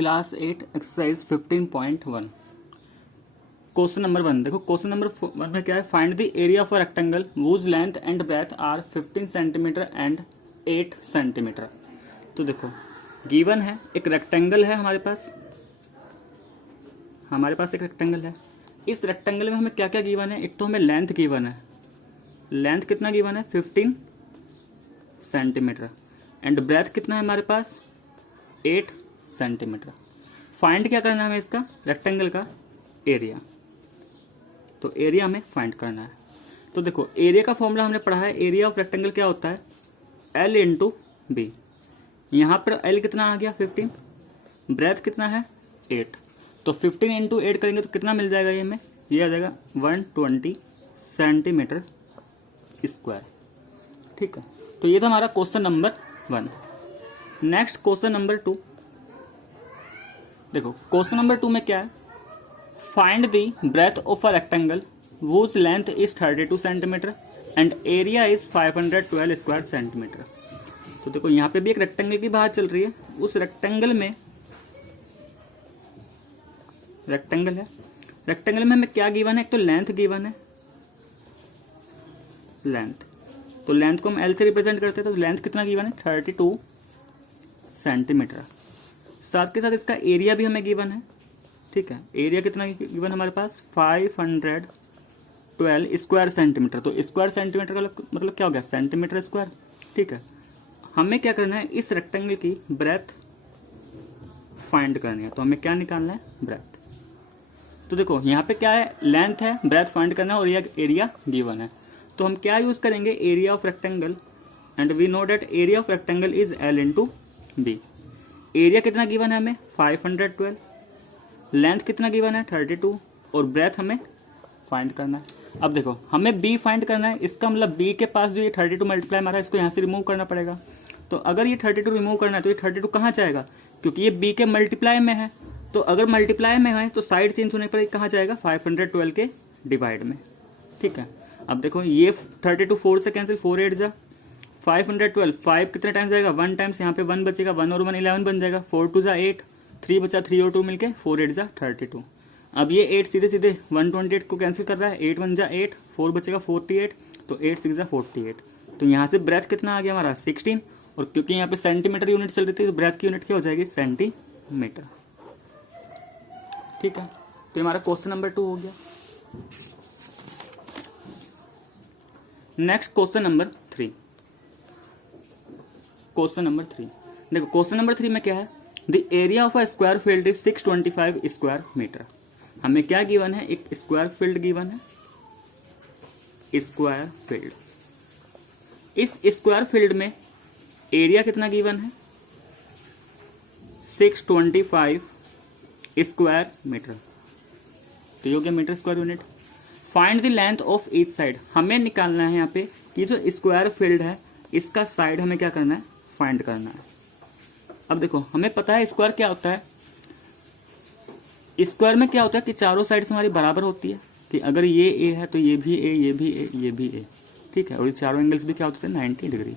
Class 8 exercise 15.1 question number 1। देखो question number 1 में क्या है, find the area of a rectangle whose length and breadth are 15 centimetre and 8 centimetre. तो देखो given है, एक रेक्टेंगल है हमारे पास एक रेक्टेंगल है। इस रेक्टेंगल में हमें क्या क्या गिवन है, एक तो हमें लेंथ गिवन है, लेंथ कितना गिवन है 15 सेंटीमीटर एंड ब्रेथ कितना है हमारे पास 8 सेंटीमीटर। फाइंड क्या करना है हमें, इसका रेक्टेंगल का एरिया। तो एरिया हमें फाइंड करना है। तो देखो एरिया का फॉर्मूला हमने पढ़ा है, एरिया ऑफ रेक्टेंगल क्या होता है L इंटू बी। यहाँ पर L कितना आ गया 15, ब्रेथ कितना है 8, तो 15 इंटू 8 करेंगे तो कितना मिल जाएगा ये हमें, ये आ जाएगा 120 सेंटीमीटर स्क्वायर। ठीक है, तो ये था हमारा question number 1। Next question number 2। देखो क्वेश्चन नंबर 2 में क्या है, find the breadth of a rectangle whose length is 32 centimetre and area is 512 square centimetre. तो देखो यहाँ पे भी एक रेक्टेंगल की बात चल रही है, उस रेक्टेंगल में रेक्टेंगल में हमें क्या गिवन है, एक तो लेंथ गिवन है, लेंथ, तो लेंथ को हम L से रिप्रेजेंट करते हैं, तो लेंथ कितना गिवन है 32 सेंटीमीटर। साथ के साथ इसका एरिया भी हमें गिवन है। ठीक है, एरिया कितना गिवन हमारे पास 512 स्क्वायर सेंटीमीटर। तो स्क्वायर सेंटीमीटर का मतलब क्या हो गया सेंटीमीटर स्क्वायर। ठीक है, हमें क्या करना है, इस रेक्टेंगल की ब्रेथ फाइंड करनी है। तो हमें क्या निकालना है, ब्रेथ। तो देखो यहाँ पे क्या है, लेंथ है, ब्रेथ फाइंड करना है और एरिया गिवन है। तो हम क्या यूज करेंगे, area of rectangle, and we know that area of rectangle is L into B. Area कितना गिवन है हमें 512, लेंथ कितना गिवन है 32 और ब्रेथ हमें फाइंड करना है। अब देखो हमें बी फाइंड करना है, इसका मतलब बी के पास जो ये 32 मल्टीप्लाई मारा है इसको यहाँ से रिमूव करना पड़ेगा। तो अगर ये 32 रिमूव करना है तो ये 32 कहाँ जाएगा, क्योंकि ये बी के मल्टीप्लाई में है। तो अगर मल्टीप्लाई में है तो साइड चेंज होने पर कहाँ जाएगा 512 के डिवाइड में। ठीक है, अब देखो ये 32 4 से कैंसिल, 4 8 जा 512, 5 कितने टाइम्स जाएगा 1 टाइम्स, यहाँ पे 1 बचेगा, 1 और 1 11 बन जाएगा, 4 2 जा 8, 3 बचा, 3 और 2 मिलके 4 8 जा 32। अब ये 8 सीधे सीधे 128 को कैंसिल कर रहा है, 8 1 जा 8, 4 बचेगा 48, तो 8 6 जा 48। तो यहाँ से ब्रेथ कितना आ गया हमारा 16, और क्योंकि यहाँ पे सेंटीमीटर यूनिट चल रही थी तो ब्रेथ की यूनिट क्या हो जाएगी सेंटीमीटर। ठीक है, तो हमारा क्वेश्चन नंबर 2 हो गया। Next question number 3। Question number 3 देखो, क्वेश्चन नंबर 3 में क्या है, the area of a square field is 625 square metre. हमें क्या गिवन है, एक स्क्वायर फील्ड गिवन है, स्क्वायर फील्ड। इस स्क्वायर फील्ड में एरिया कितना गिवन है 625 स्क्वायर मीटर, तो ये हो गया metre square unit. Find the length of each side. हमें निकालना है यहाँ पे कि जो स्क्वायर फील्ड है इसका साइड हमें क्या करना है, फाइंड करना है। अब देखो हमें पता है स्क्वायर क्या होता है, स्क्वायर में क्या होता है कि चारों साइड हमारी बराबर होती है, कि अगर ये ए है तो ये भी ए, ये भी ए, ये भी ए। ठीक है, और ये चारों एंगल्स भी क्या होते हैं 90 डिग्री।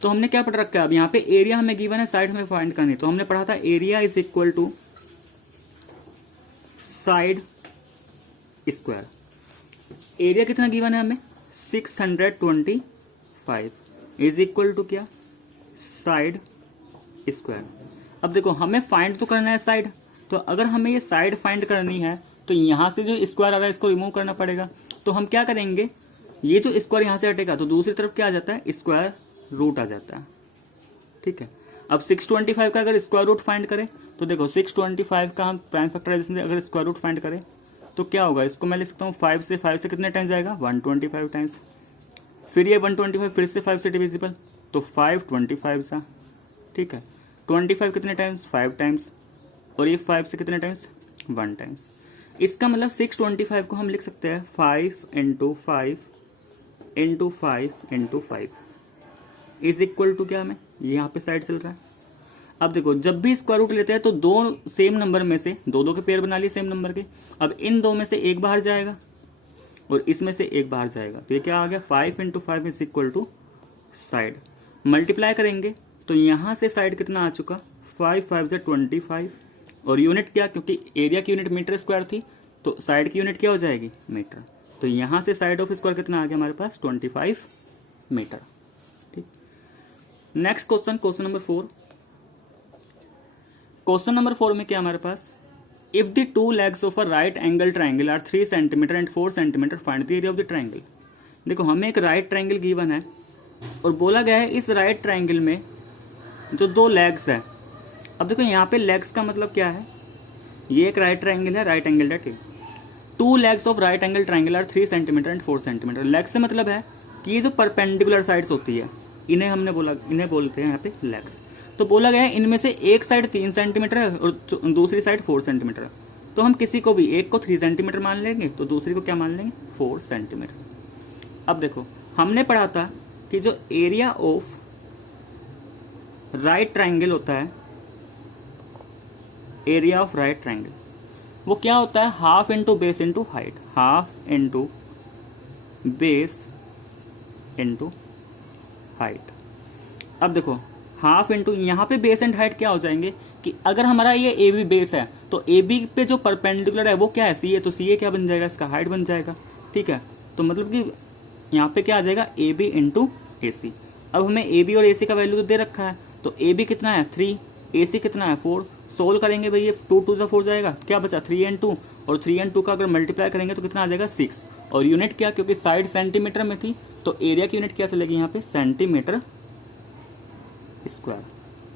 तो हमने क्या पढ़ रखा है, अब यहाँ पे एरिया हमें गिवन है, साइड हमें फाइंड करनी है। तो हमने पढ़ा था area is equal to side square. Area कितना गिवन है हमें 625 इज इक्वल टू क्या, साइड स्क्वायर। अब देखो हमें फाइंड तो करना है साइड, तो अगर हमें ये साइड फाइंड करनी है तो यहां से जो स्क्वायर आ रहा है इसको रिमूव करना पड़ेगा। तो हम क्या करेंगे, ये जो स्क्वायर यहां से हटेगा तो दूसरी तरफ क्या आ जाता है, स्क्वायर रूट आ जाता है। ठीक है, अब 625 का अगर स्क्वायर रूट फाइंड करें तो देखो 625 का हम प्राइम फैक्टराइजेशन से अगर स्क्वायर रूट फाइंड करें तो क्या होगा, इसको मैं लिख सकता हूँ 5 से कितने टाइम्स जाएगा 125 टाइम्स, फिर ये 125 फिर से 5 से डिविजिबल, तो 525 सा। ठीक है, 25 कितने टाइम्स 5 टाइम्स, और ये 5 से कितने टाइम्स 1 टाइम्स। इसका मतलब 625 को हम लिख सकते हैं 5 into 5 into 5 into 5 is equal to क्या, हमें यहाँ पे साइड चल रहा है। अब देखो जब भी स्क्वायर रूट लेते हैं तो दो सेम नंबर में से दो के पेयर बना लिए सेम नंबर के। अब इन दो में से एक बाहर जाएगा और इसमें से एक बाहर जाएगा, तो ये क्या आ गया 5 into 5 is equal to side. Multiply करेंगे तो यहां से साइड कितना आ चुका 5 5 से 25 और यूनिट क्या, क्योंकि एरिया की यूनिट मीटर स्क्वायर थी तो साइड की यूनिट क्या हो जाएगी, मीटर। तो यहाँ से साइड ऑफ स्क्वायर कितना आ गया हमारे पास, 25 मीटर। ठीक, next question, question number 4। Question number 4 में क्या हमारे पास, if the two legs of a right angle triangle are 3 centimetre and 4 centimetre find the area of the triangle. देखो हमें एक राइट ट्राइंगल गिवन है और बोला गया है इस राइट ट्राइंगल में जो दो लेग्स है। अब देखो यहाँ पे लेग्स का मतलब क्या है, ये एक राइट ट्राइंगल है, राइट एंगल है, ठीक। Two legs of right angle triangle are 3 centimetre and 4 centimetre. Legs से मतलब है कि ये जो परपेंडिकुलर साइड्स होती है इन्हें हमने बोला, इन्हें बोलते हैं यहाँ पे लेग्स। तो बोला गया है इनमें से एक साइड 3 सेंटीमीटर है और दूसरी साइड 4 सेंटीमीटर है। तो हम किसी को भी, एक को 3 सेंटीमीटर मान लेंगे तो दूसरी को क्या मान लेंगे, 4 सेंटीमीटर। अब देखो हमने पढ़ा था कि जो एरिया ऑफ राइट ट्राइंगल होता है, एरिया ऑफ राइट ट्राइंगल वो क्या होता है, half into base into height, half into base into height. अब देखो हाफ इंटू, यहाँ पे बेस एंड हाइट क्या हो जाएंगे कि अगर हमारा ये ए बी बेस है तो ए बी पे जो परपेंडिकुलर है वो क्या है, सी ए, तो सी ए क्या बन जाएगा, इसका हाइट बन जाएगा। ठीक है, तो मतलब कि यहाँ पे क्या आ जाएगा, ए बी इंटू ए सी। अब हमें ए बी और ए सी का वैल्यू तो दे रखा है, तो ए बी कितना है 3, ए सी कितना है 4। सोल्व करेंगे भाई, ये 2 2 4 जाएगा, क्या बचा 3 एंड 2, और 3 एंड 2 का अगर मल्टीप्लाई करेंगे तो कितना आ जाएगा 6। और यूनिट क्या, क्योंकि साइड सेंटीमीटर में थी तो एरिया की यूनिट क्या चलेगी यहाँ पे, सेंटीमीटर स्क्वायर।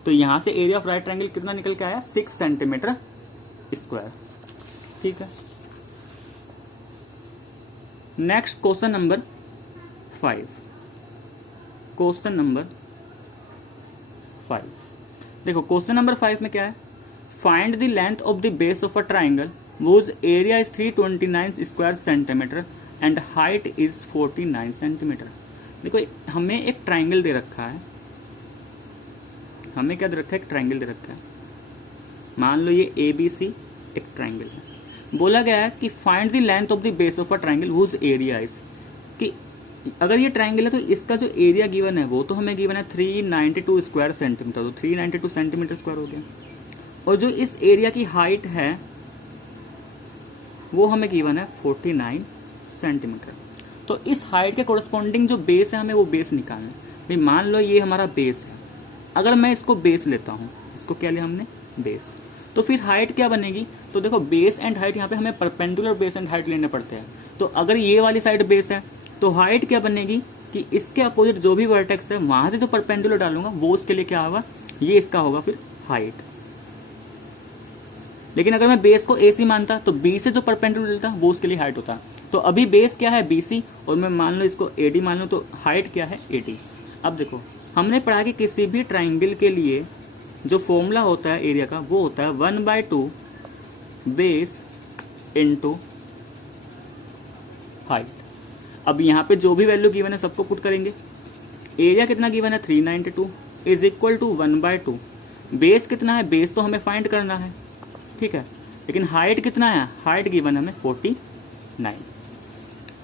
तो यहाँ से एरिया ऑफ राइट ट्रायंगल कितना निकल के आया, 6 सेंटीमीटर स्क्वायर। ठीक है, next question number 5। Question number 5 देखो, क्वेश्चन नंबर 5 में क्या है, find the length of the base of a triangle whose area is 329 square centimetre and height is 49 centimetre. देखो हमें एक ट्राइंगल दे रखा है, हमें क्या दे रखा है, एक ट्राइंगल दे रखा है। मान लो ये ए बी सी एक ट्राइंगल है। बोला गया है कि find the length of the base of a triangle whose area is, कि अगर ये ट्राइंगल है तो इसका जो एरिया गिवन है वो तो हमें गिवन है 392 स्क्वायर सेंटीमीटर, तो 392 सेंटीमीटर स्क्वायर हो गया। और जो इस एरिया की हाइट है वो हमें गिवन है 49 सेंटीमीटर। तो इस हाइट के कोरस्पॉन्डिंग जो बेस है हमें वो बेस निकालना है। भाई मान लो ये हमारा बेस है, अगर मैं इसको बेस लेता हूँ, इसको क्या लिया हमने, बेस, तो फिर हाइट क्या बनेगी। तो देखो बेस एंड हाइट यहाँ पे हमें परपेंडिकुलर बेस एंड हाइट लेने पड़ते हैं। तो अगर ये वाली साइड बेस है तो हाइट क्या बनेगी कि इसके अपोजिट जो भी वर्टेक्स है वहां से जो परपेंडिकुलर डालूंगा वो उसके लिए क्या होगा, ये इसका होगा फिर हाइट। लेकिन अगर मैं बेस को AC मानता तो बी से जो परपेंडिकुलर लेता वो उसके लिए हाइट होता। तो अभी बेस क्या है BC और मैं मान लो इसको AD मान लो, तो हाइट क्या है AD। अब देखो हमने पढ़ा कि किसी भी ट्राइंगल के लिए जो फॉर्मूला होता है एरिया का वो होता है 1/2 बेस इंटू हाइट। अब यहाँ पे जो भी वैल्यू गिवन है सबको पुट करेंगे। एरिया कितना गिवन है 392 इज इक्वल टू 1/2। बेस कितना है, बेस तो हमें फाइंड करना है, ठीक है, लेकिन हाइट कितना है, हाइट गिवन है हमें 49।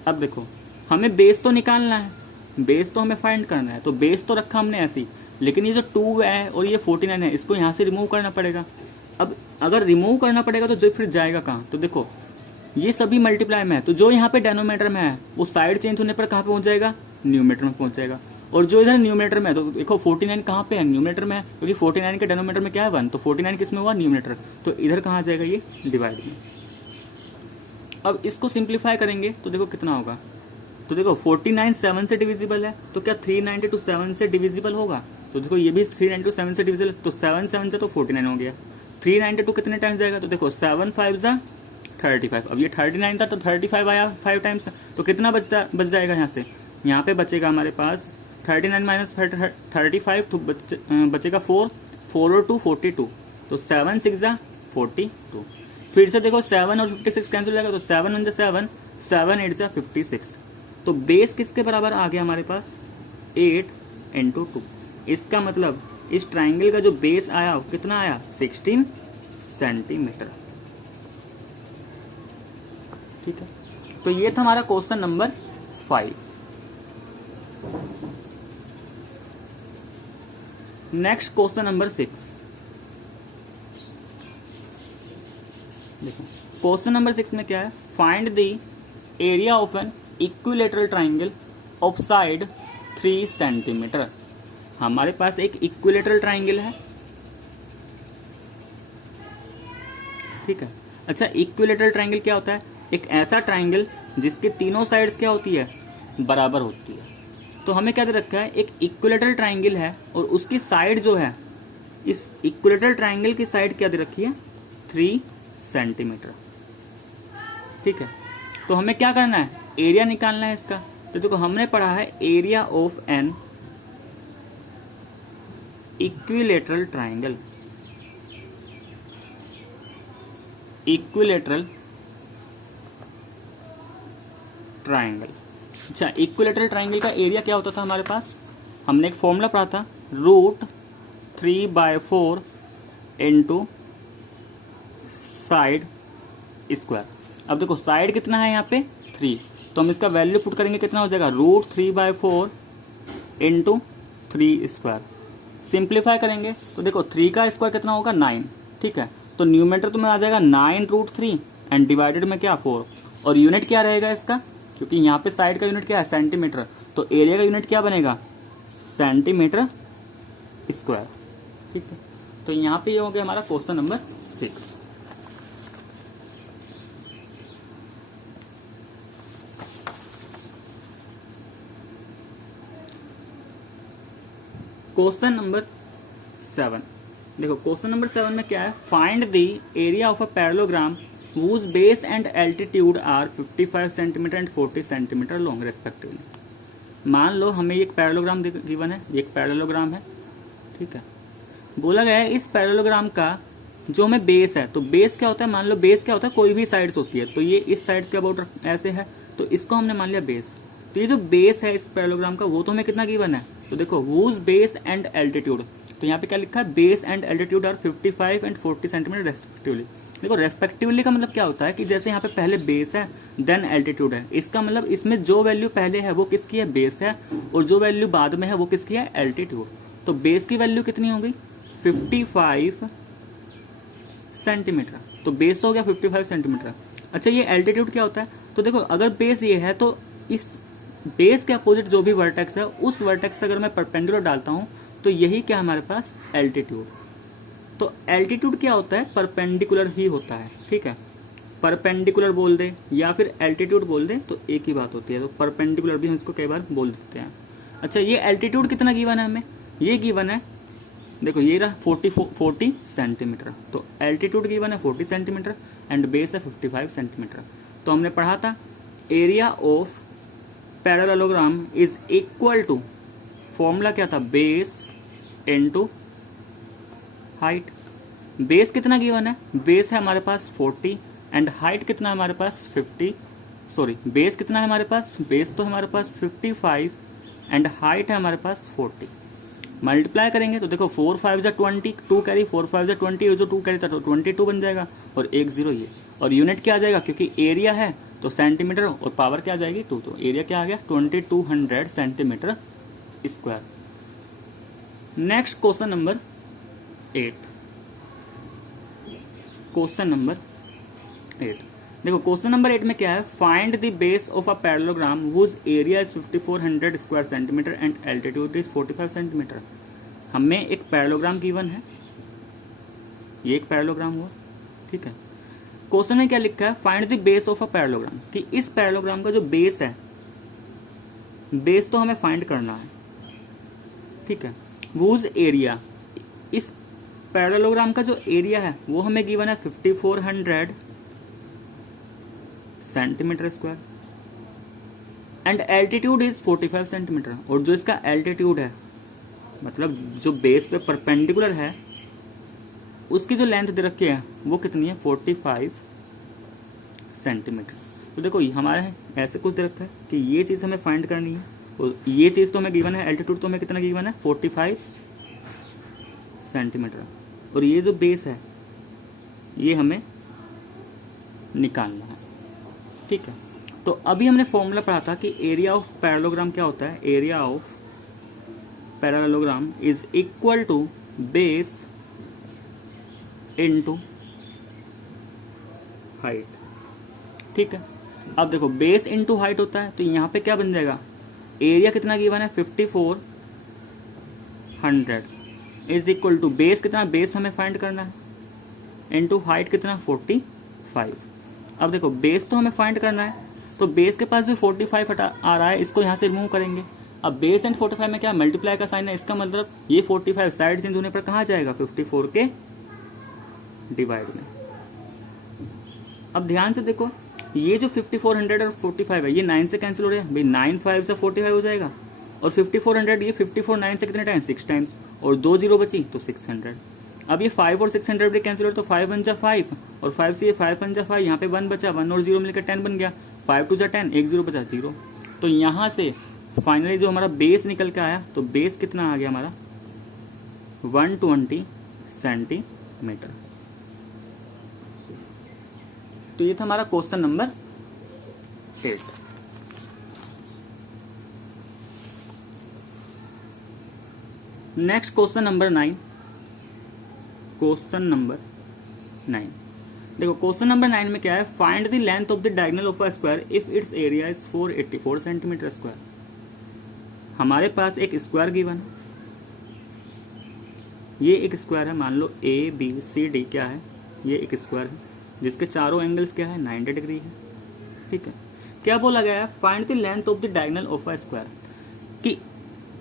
अब देखो हमें बेस तो निकालना है, बेस तो हमें फाइंड करना है, तो बेस तो रखा हमने ऐसी, लेकिन ये जो 2 है और ये 49 है इसको यहाँ से रिमूव करना पड़ेगा। अब अगर रिमूव करना पड़ेगा तो जो फिर जाएगा कहाँ, तो देखो ये सभी मल्टीप्लाई में है, तो जो यहाँ पे डेनोमीटर में है वो साइड चेंज होने पर कहाँ पे पहुंच जाएगा, न्यूमरेटर में पहुंच जाएगा। और जो इधर न्यूमरेटर में है, तो देखो 49 कहाँ पे है, न्यूमरेटर में है, क्योंकि 49 के डेनोमीटर में क्या है 1, तो 49 किस में हुआ, न्यूमरेटर, तो इधर कहाँ जाएगा, ये डिवाइड में। अब इसको सिंप्लीफाई करेंगे तो देखो कितना होगा, तो देखो 49 7 से डिविजिबल है, तो क्या 392 7 से डिविजिबल होगा, तो देखो ये भी 392 7 से डिविजिबल, तो 7 7 से तो 49 हो गया। 392 कितने टाइम्स जाएगा, तो देखो 7 5 35। अब ये 39 था तो 35 आया 5 टाइम्स, तो कितना बच जाएगा यहाँ से, यहाँ पे बचेगा हमारे पास 39 माइनस 35, तो बचेगा 4 और 2 42, तो 7 6 42। फिर से देखो 7 और 56 कैंसिल हो जाएगा, तो 7 1 7, 7 8 56। तो बेस किसके बराबर आ गया हमारे पास, 8 × 2। इसका मतलब इस ट्राइंगल का जो बेस आया वो कितना आया, 16 सेंटीमीटर। ठीक है, तो ये था हमारा question number 5। Next question number 6। देखो क्वेश्चन नंबर 6 में क्या है, find the area of an equilateral triangle of side 3 centimetre. हमारे पास एक इक्विलेटरल ट्राइंगल है, ठीक है। अच्छा, इक्विलेटरल ट्राइंगल क्या होता है? एक ऐसा ट्राइंगल जिसके तीनों साइड्स क्या होती है, बराबर होती है। तो हमें क्या दे रखा है, एक इक्विलेटरल ट्राइंगल है और उसकी साइड जो है, इस इक्विलेटरल ट्राइंगल की साइड क्या दे रखी है, 3 सेंटीमीटर, ठीक है। तो हमें क्या करना है, एरिया निकालना है इसका। तो देखो हमने पढ़ा है area of an equilateral triangle, equilateral triangle. अच्छा, इक्विलेटरल ट्राइंगल का एरिया क्या होता था हमारे पास, हमने एक फॉर्मूला पढ़ा था, √3/4 इंटू साइड स्क्वायर। अब देखो साइड कितना है यहाँ पे 3, तो हम इसका वैल्यू पुट करेंगे, कितना हो जाएगा, √3/4 इंटू 3 स्क्वायर। सिंप्लीफाई करेंगे तो देखो 3 का स्क्वायर कितना होगा, 9, ठीक है। तो न्यूमेरेटर तुम्हें आ जाएगा 9√3 एंड डिवाइडेड में क्या 4, और यूनिट क्या रहेगा इसका, क्योंकि यहाँ पे साइड का यूनिट क्या है, सेंटीमीटर, तो एरिया का यूनिट क्या बनेगा, सेंटीमीटर स्क्वायर, ठीक है। तो यहाँ पे ये हो गया हमारा क्वेश्चन नंबर 6। क्वेश्चन नंबर 7, देखो क्वेश्चन नंबर 7 में क्या है, find the area of a parallelogram whose base and altitude are 55 centimetre and 40 centimetre long respectively. मान लो हमें एक पैरेललोग्राम गिवन है, ये एक पैरेललोग्राम है, ठीक है। बोला गया है इस पैरेललोग्राम का जो हमें बेस है, तो बेस क्या होता है, मान लो बेस क्या होता है, कोई भी साइड्स होती है, तो ये इस साइड्स के अबाउट ऐसे है, तो इसको हमने मान लिया बेस। तो ये जो बेस है इस पैरेललोग्राम का, वो तो हमें कितना गिवन है, तो देखो whose बेस एंड एल्टीट्यूड, तो यहाँ पे क्या लिखा है, base and altitude are 55 and 40 centimetre respectively. देखो रेस्पेक्टिवली का मतलब क्या होता है कि जैसे यहाँ पे पहले बेस है देन एल्टीट्यूड है, इसका मतलब इसमें जो वैल्यू पहले है वो किसकी है, बेस है, और जो वैल्यू बाद में है वो किसकी है, एल्टीट्यूड। तो बेस की वैल्यू कितनी हो गई, 55 सेंटीमीटर, तो बेस तो हो गया 55 सेंटीमीटर। अच्छा, ये एल्टीट्यूड क्या होता है, तो देखो अगर बेस ये है तो इस बेस के अपोजिट जो भी वर्टेक्स है उस वर्टेक्स से अगर मैं परपेंडिकुलर डालता हूं तो यही क्या हमारे पास, एल्टीट्यूड। तो एल्टीट्यूड क्या होता है, परपेंडिकुलर ही होता है, ठीक है। परपेंडिकुलर बोल दे या फिर एल्टीट्यूड बोल दे तो एक ही बात होती है, तो परपेंडिकुलर भी हम इसको कई बार बोल देते हैं। अच्छा, ये एल्टीट्यूड कितना गिवन है हमें, ये गिवन है, देखो ये रहा 40 सेंटीमीटर, तो एल्टीट्यूड गिवन है 40 सेंटीमीटर एंड बेस है 55 सेंटीमीटर। तो हमने पढ़ा था area of parallelogram is equal to, formula क्या था, बेस इनटू हाइट। बेस कितना गिवन है, बेस है हमारे पास 40 एंड हाइट कितना है हमारे पास 50, सॉरी बेस कितना है हमारे पास, बेस तो हमारे पास 55 एंड हाइट है हमारे पास 40। मल्टीप्लाई करेंगे तो देखो 4 5 जा 20, 2 कैरी 4 5 जा 20, जो 2 कैरी था तो 22 बन जाएगा, और 1 0 ये, और यूनिट क्या आ जाएगा, क्योंकि एरिया है तो सेंटीमीटर और पावर क्या आ जाएगी 2, तो एरिया क्या आ गया 2200 centimetre square. Next question number 8, question number 8, देखो क्वेश्चन नंबर 8 में क्या है, find the base of a parallelogram whose area is 5400 square centimetre and altitude is 45 centimetre. हमें एक पैरेललोग्राम गिवन है, ये एक पैरेललोग्राम हुआ, ठीक है। क्वेश्चन में क्या लिखा है, find the base of a parallelogram, कि इस पैरेललोग्राम का जो बेस है, बेस तो हमें फाइंड करना है, ठीक है। हुज एरिया, इस पैरेललोग्राम का जो एरिया है वो हमें गिवन है 5400 centimetre square and altitude is 45 centimetre, और जो इसका एल्टीट्यूड है मतलब जो बेस पे परपेंडिकुलर है उसकी जो लेंथ दे रखी है वो कितनी है, 45 सेंटीमीटर। तो देखो हमारे ऐसे कुछ दे रखा है कि ये चीज़ हमें फाइंड करनी है, और ये चीज़ तो हमें गिवन है, एल्टीट्यूड तो हमें कितना गिवन है 45 सेंटीमीटर, और ये जो बेस है ये हमें निकालना है, ठीक है। तो अभी हमने फॉर्मूला पढ़ा था कि एरिया ऑफ पैरेललोग्राम क्या होता है, area of parallelogram is equal to base into height, ठीक है। अब देखो बेस इंटू हाइट होता है, तो यहाँ पे क्या बन जाएगा, एरिया कितना गिवन है 5400 इज इक्वल टू बेस कितना, बेस हमें फाइंड करना है, इंटू हाइट कितना 45। अब देखो बेस तो हमें फाइंड करना है, तो बेस के पास जो 45 आ रहा है इसको यहाँ से रिमूव करेंगे। अब बेस एंड 45 में क्या मल्टीप्लाई का साइन है, इसका मतलब ये 45 साइड चेंज होने पर कहाँ जाएगा, 54 के डिवाइड में। अब ध्यान से देखो ये जो 5400 और 45 है ये 9 से कैंसिल हो रहे हैं भाई, 9 5 से 45 हो जाएगा, और 5400 ये 54 9 से कितने टाइम्स 6 टाइम्स, और 2 जीरो बची तो 600। अब ये 5 और 600 भी कैंसिल हो रहे, तो 5 1 जा 5 और 5 से ये 5 1 जा 5, यहाँ पे 1 बचा, 1 और 0 मिलकर 10 बन गया, 5 2 जा 10, 1 0 बचा 0। तो यहाँ से फाइनली जो हमारा बेस निकल के आया, तो बेस कितना आ गया हमारा 120 सेंटीमीटर। तो ये था हमारा question number 8। Next question number 9। Question number 9 देखो, क्वेश्चन नंबर 9 में क्या है, find the length of the diagonal of a square if it's area is 484 centimetre square. हमारे पास एक स्क्वायर गिवन है, ये एक स्क्वायर है, मान लो ए बी सी डी क्या है, ये एक स्क्वायर है जिसके चारों एंगल्स क्या है 90 डिग्री है, ठीक है। क्या बोला गया है, find the length of the diagonal of a square, कि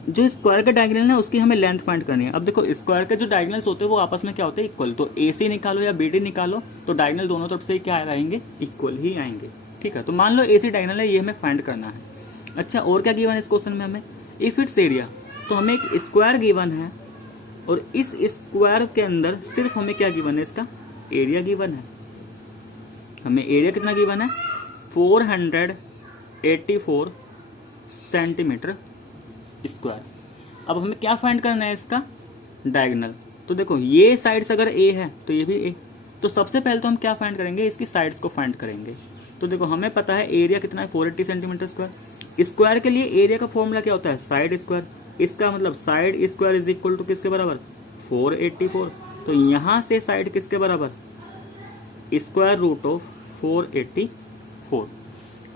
जो स्क्वायर का डायगोनल है उसकी हमें लेंथ फाइंड करनी है। अब देखो स्क्वायर के जो डायगोनल्स होते हैं वो आपस में क्या होते हैं, इक्वल। तो ए सी निकालो या बी डी निकालो तो डायगोनल दोनों तरफ से क्या आएंगे, इक्वल ही आएंगे, ठीक है। तो मान लो ए सी डायगोनल है, ये हमें फाइंड करना है। अच्छा और क्या गिवन है इस क्वेश्चन में हमें, इफ इट्स एरिया, तो हमें एक स्क्वायर गिवन है और इस स्क्वायर के अंदर सिर्फ हमें क्या गिवन है, इसका एरिया गिवन है। हमें एरिया कितना गिवन है 484 सेंटीमीटर स्क्वायर। अब हमें क्या फाइंड करना है, इसका डायगोनल। तो देखो ये साइड्स अगर ए है तो ये भी ए, तो सबसे पहले तो हम क्या फाइंड करेंगे, इसकी साइड्स को फाइंड करेंगे। तो देखो हमें पता है एरिया कितना है 480 सेंटीमीटर स्क्वायर। स्क्वायर के लिए एरिया का फॉर्मूला क्या होता है, साइड स्क्वायर। इसका मतलब side square is equal to किसके बराबर 484। तो यहां से साइड किसके बराबर, स्क्वायर रूट ऑफ 484।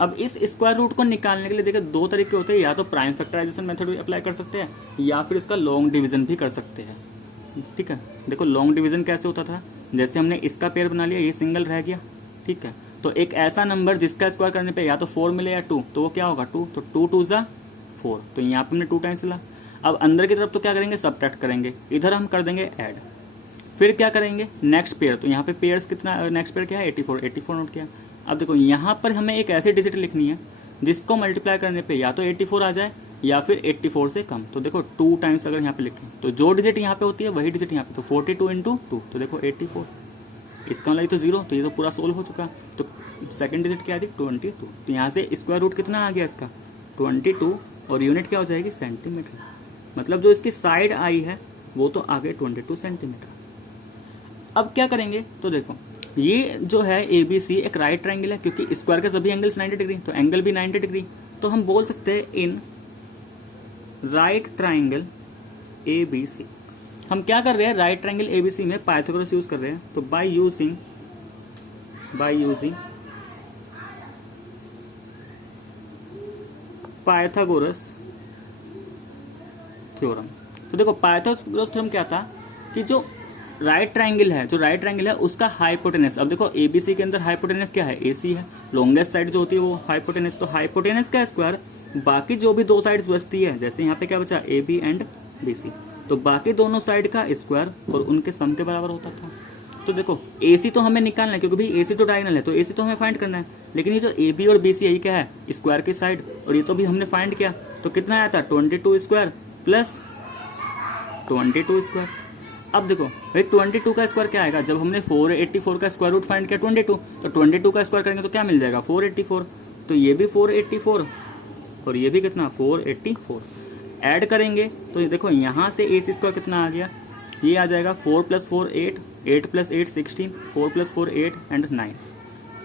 अब इस स्क्वायर रूट को निकालने के लिए देखिए दो तरीके होते हैं, या तो प्राइम फैक्टराइजेशन मेथड भी अप्लाई कर सकते हैं या फिर इसका लॉन्ग डिवीजन भी कर सकते हैं, ठीक है। देखो लॉन्ग डिवीजन कैसे होता था, जैसे हमने इसका पेयर बना लिया, ये सिंगल रह गया, ठीक है। तो एक ऐसा नंबर जिसका स्क्वायर करने पे या तो 4 मिले या 2, तो वो क्या होगा 2, तो 2 2 जा 4, तो यहाँ पे हमने 2 टाइम्स ला। अब अंदर की तरफ तो क्या करेंगे, सबट्रैक्ट करेंगे, इधर हम कर देंगे ऐड। फिर क्या करेंगे, नेक्स्ट पेयर, तो यहाँ पे पेयर्स कितना, नेक्स्ट पेयर क्या है 84 नोट किया। अब देखो यहाँ पर हमें एक ऐसी डिजिट लिखनी है जिसको मल्टीप्लाई करने पे या तो 84 आ जाए या फिर 84 से कम। तो देखो 2 टाइम्स अगर यहाँ पे लिखें तो जो डिजिट यहाँ पे होती है वही डिजिट यहाँ पे, तो 42 इंटू 2, तो देखो 84, इसका मतलब तो 0, तो ये तो पूरा सोल्व हो चुका। तो सेकंड डिजिट क्या थी 22, तो यहाँ से स्क्वायर रूट कितना आ गया इसका 22, और यूनिट क्या हो जाएगी सेंटीमीटर। मतलब जो इसकी साइड आई है वो तो आ गए 22 सेंटीमीटर। अब क्या करेंगे, तो देखो ये जो है ए बी सी एक राइट ट्राइंगल है, क्योंकि स्क्वायर के सभी एंगल्स 90 डिग्री, तो एंगल भी 90 डिग्री। तो हम बोल सकते हैं in right triangle A B C. हम क्या कर रहे हैं, right triangle A B C में पाइथागोरस यूज कर रहे हैं। तो बाय यूजिंग पाइथागोरस थ्योरम। तो देखो पाइथागोरस थ्योरम क्या था कि जो राइट ट्राइंगल है उसका हाइपोटेनस, अब देखो एबीसी के अंदर हाइपोटेनस क्या है, एसी है, लॉन्गेस्ट साइड जो होती है वो हाइपोटेनस, तो हाइपोटेनस का स्क्वायर बाकी जो भी दो साइड्स बचती है, जैसे यहाँ पे क्या बचा A B and B C, तो बाकी दोनों साइड का स्क्वायर और उनके सम के बराबर होता था। तो देखो एसी तो हमें निकालना है क्योंकि भाई एसी तो डायगोनल है, तो एसी तो हमें फाइंड करना है, लेकिन ये जो ए बी और बी सी यही क्या है स्क्वायर की साइड, और ये तो भी हमने फाइंड किया, तो कितना आया था 22 स्क्वायर प्लस 22 स्क्वायर। अब देखो भाई 22 का स्क्वायर क्या आएगा, जब हमने 484 का स्क्वायर रूट फाइंड किया 22, तो 22 का स्क्वायर करेंगे तो क्या मिल जाएगा 484, तो ये भी 484 और ये भी कितना 484। ऐड करेंगे तो ये देखो यहाँ से ए सी स्क्वायर कितना आ गया, ये आ जाएगा 4 + 4 8, 8 + 8 16, 4 + 4 8 एंड 9।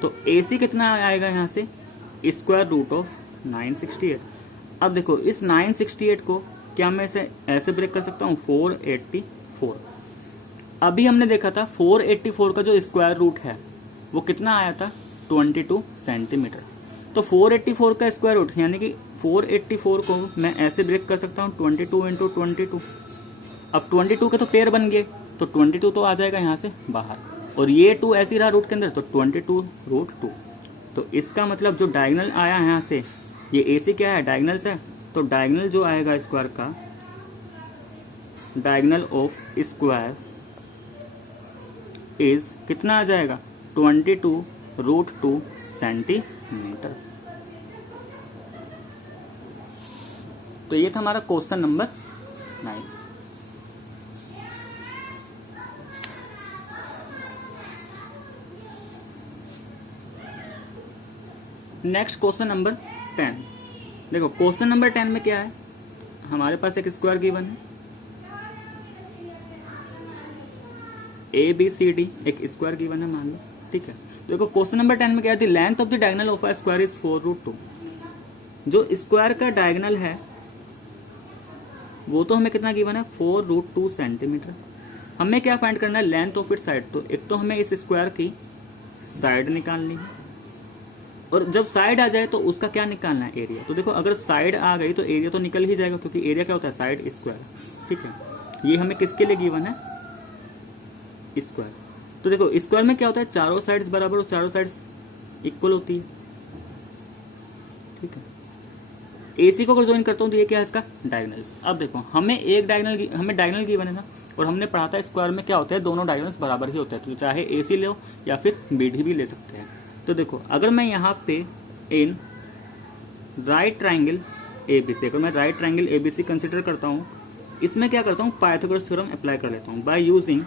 तो ए सी कितना आएगा यहाँ से स्क्वायर रूट ऑफ 968। अब देखो इस 968 को क्या मैं ऐसे ब्रेक कर सकता हूँ 484। अभी हमने देखा था 484 का जो स्क्वायर रूट है वो कितना आया था 22 सेंटीमीटर। तो 484 का स्क्वायर रूट यानी कि 484 को मैं ऐसे ब्रेक कर सकता हूँ 22 इंटू 22। अब 22 के तो पेयर बन गए, तो 22 तो आ जाएगा यहाँ से बाहर, और ये 2 ऐसे रहा रूट के अंदर, तो 22 रूट 2। तो इसका मतलब जो डायगोनल आया यहाँ से, ये AC क्या है, डायगोनल से, तो डायगोनल जो आएगा स्क्वायर का, डायगोनल ऑफ स्क्वायर इज कितना आ जाएगा 22 रूट 2 सेंटीमीटर। तो ये था हमारा question number 9। Next question number 10। देखो क्वेश्चन नंबर 10 में क्या है, हमारे पास एक स्क्वायर गिवन है, ABCD एक स्क्वायर गिवन है मान लो, ठीक है। तो देखो क्वेश्चन नंबर 10 में क्या है, the length of the diagonal of a square is 4 root 2। जो स्क्वायर का डायगोनल है वो तो हमें कितना गिवन है 4 रूट 2 सेंटीमीटर। हमें क्या फाइंड करना है, लेंथ ऑफ इट साइड। तो एक तो हमें इस स्क्वायर की साइड निकालनी है, और जब साइड आ जाए तो उसका क्या निकालना है, एरिया। तो देखो अगर साइड आ गई तो एरिया तो निकल ही जाएगा, क्योंकि एरिया क्या होता है साइड स्क्वायर, ठीक है। ये हमें किसके लिए गिवन है, स्क्वायर। तो देखो स्क्वायर में क्या होता है, चारों साइड्स बराबर और चारों साइड्स इक्वल होती है, ठीक है। AC को अगर ज्वाइन करता हूं तो ये क्या है इसका डायगोनल्स। अब देखो हमें डायगोनल गिवन है ना, और हमने पढ़ा था स्क्वायर में क्या होता है, दोनों डायगोनल्स बराबर ही होते हैं, तो चाहे AC लो या फिर BD भी ले सकते हैं। तो देखो अगर मैं यहाँ पे इन राइट ट्राइंगल ABC, अगर मैं राइट ट्राइंगल ABC कंसिडर करता हूँ, इसमें क्या करता हूँ, पाइथागोरस थ्योरम अप्लाई कर लेता हूँ बाय यूजिंग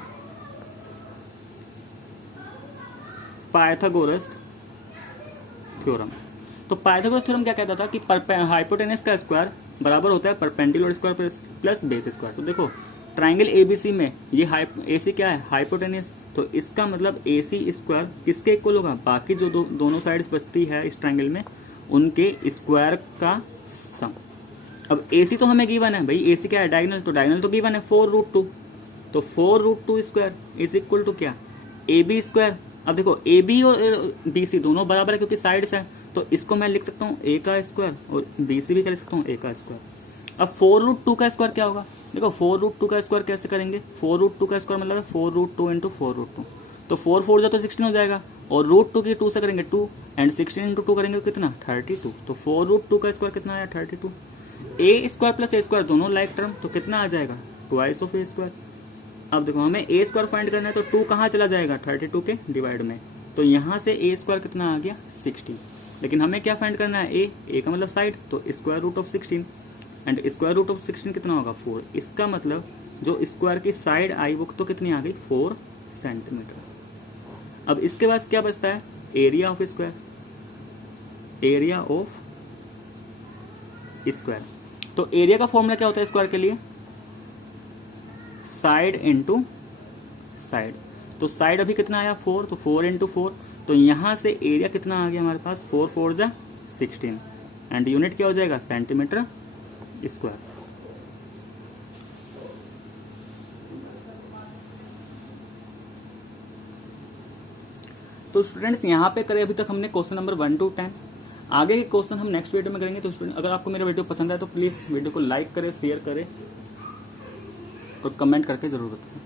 पाइथागोरस थ्योरम। तो पाइथागोरस थ्योरम क्या कहता था कि हाइपोटेनस का स्क्वायर बराबर होता है perpendicular square plus base square. तो देखो ट्राइंगल ABC में ये AC क्या है, हाइपोटेनस, तो इसका मतलब AC स्क्वायर किसके इक्वल होगा, बाकी जो दोनों साइड्स बचती है इस ट्राइंगल में उनके स्क्वायर का सम। अब AC तो हमें गिवन है भाई, AC क्या है डायगोनल, तो डायगोनल तो गिवन है 4 रूट 2, तो 4 root 2 square is equal to क्या, AB स्क्वायर। अब देखो AB और BC दोनों बराबर है क्योंकि साइड्स है, तो इसको मैं लिख सकता हूँ A का स्क्वायर, और BC भी कर सकता हूँ A का स्क्वायर। अब 4 रूट 2 का स्क्वायर क्या होगा, देखो 4 रूट 2 का स्क्वायर कैसे करेंगे, 4 रूट 2 का स्क्वायर मतलब 4 रूट 2 इंटू 4 रूट 2, तो 4 4 जा तो 16 हो जाएगा, और रूट 2 की 2 से करेंगे 2, एंड 16 इंटू 2 करेंगे तो कितना 32। तो 4 रूट 2 का स्क्वायर कितना आया 32। A square plus A square दोनों लाइक टर्म, तो कितना आ जाएगा ट्वाइस ऑफ A स्क्वायर। अब देखो हमें A स्क्वायर फाइंड करना है, तो 2 कहाँ चला जाएगा 32 के डिवाइड में, तो यहाँ से A स्क्वायर कितना आ गया 16। लेकिन हमें क्या फाइंड करना है, A का मतलब साइड, तो square root of 16, and square root of 16 कितना होगा 4। इसका मतलब जो स्क्वायर की साइड आई वो तो कितनी आ गई 4 सेंटीमीटर। अब इसके बाद क्या बचता है, area of square, area of square. तो एरिया का फॉर्मूला क्या होता है स्क्वायर के लिए, साइड इंटू साइड। तो साइड अभी कितना आया 4, तो 4 इंटू 4, तो यहां से एरिया कितना आ गया हमारे पास 4 4 जा 16, एंड यूनिट क्या हो जाएगा सेंटीमीटर स्क्वायर। तो स्टूडेंट्स यहाँ पे करें अभी तक हमने क्वेश्चन नंबर 1 to 10। आगे के क्वेश्चन हम नेक्स्ट वीडियो में करेंगे। तो स्टूडेंट अगर आपको मेरा वीडियो पसंद आए तो प्लीज वीडियो को लाइक करें, शेयर करें और कमेंट करके जरूर बताएं।